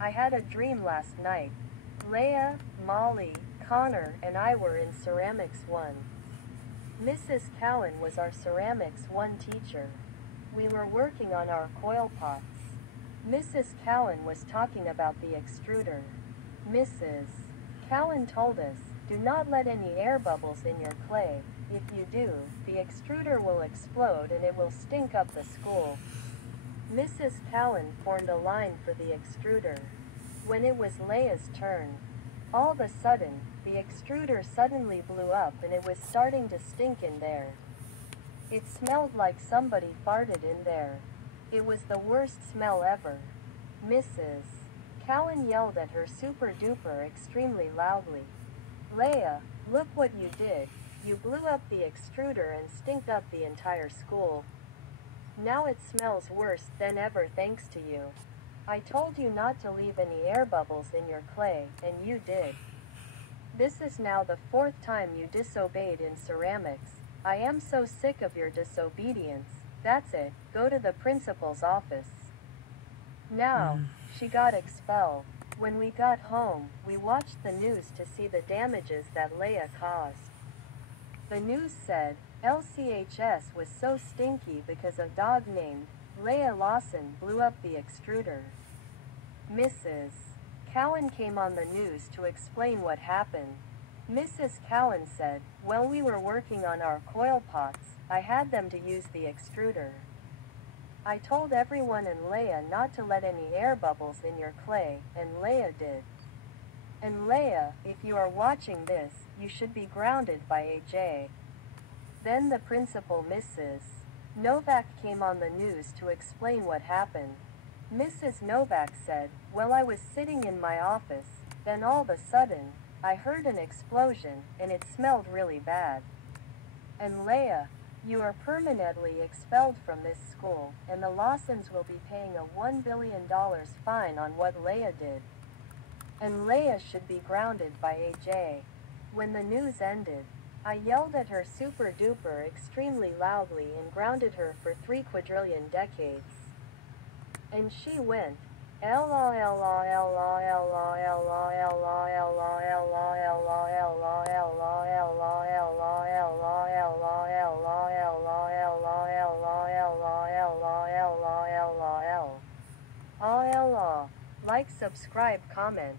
I had a dream last night. Leia, Molly, Connor, and I were in Ceramics 1. Mrs. Cowan was our Ceramics 1 teacher. We were working on our coil pots. Mrs. Cowan was talking about the extruder. Mrs. Cowan told us, "Do not let any air bubbles in your clay. If you do, the extruder will explode and it will stink up the school." Mrs. Cowan formed a line for the extruder. When it was Leia's turn, all of a sudden, the extruder suddenly blew up and it was starting to stink in there. It smelled like somebody farted in there. It was the worst smell ever. Mrs. Cowan yelled at her super duper extremely loudly. "Leia, look what you did. You blew up the extruder and stinked up the entire school. Now it smells worse than ever thanks to you. I told you not to leave any air bubbles in your clay, and you did. This is now the 4th time you disobeyed in ceramics. I am so sick of your disobedience. That's it, go to the principal's office." Now, she got expelled. When we got home, we watched the news to see the damages that Leia caused. The news said, LCHS was so stinky because a dog named Leia Lawson blew up the extruder. Mrs. Cowan came on the news to explain what happened. Mrs. Cowan said, "While we were working on our coil pots, I had them to use the extruder. I told everyone and Leia not to let any air bubbles in your clay, and Leia did. And Leia, if you are watching this, you should be grounded by AJ." Then the principal, Mrs. Novak, came on the news to explain what happened. Mrs. Novak said, "Well, I was sitting in my office, then all of a sudden, I heard an explosion, and it smelled really bad. And Leia, you are permanently expelled from this school, and the Lawsons will be paying a $1 billion fine on what Leia did. And Leia should be grounded by AJ." When the news ended, I yelled at her super duper extremely loudly and grounded her for 3 quadrillion decades. And she went, like, subscribe, comment.